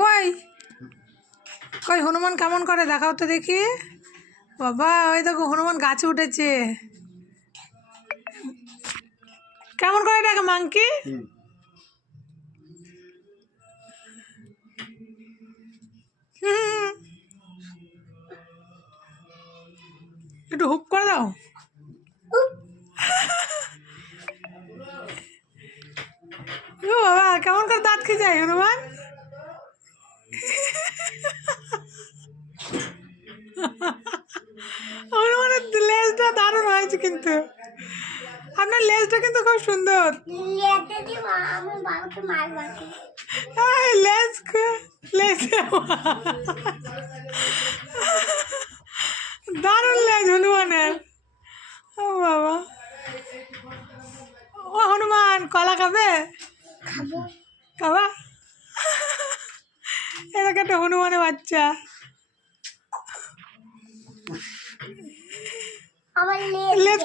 কই কই হনুমান কেমন করে দেখাও তো দেখি। বাবা ওই দেখো হনুমান গাছে উঠেছে। কেমন করে ডাকে মাংকি? একটু হুপ করে দাও। ও বাবা কেমন করে দাঁত খেয়ে যায় হনুমান। হনুমানের লেজটা দারুণ হয়েছে কিন্তু, আপনার লেজটা কিন্তু খুব সুন্দর। লেজ লেজ দারুণ লেজ হনুমানের। ও বাবা, ও হনুমান কলা খাবে? খাবা? এরকম একটা হনুমানের বাচ্চা। লেজ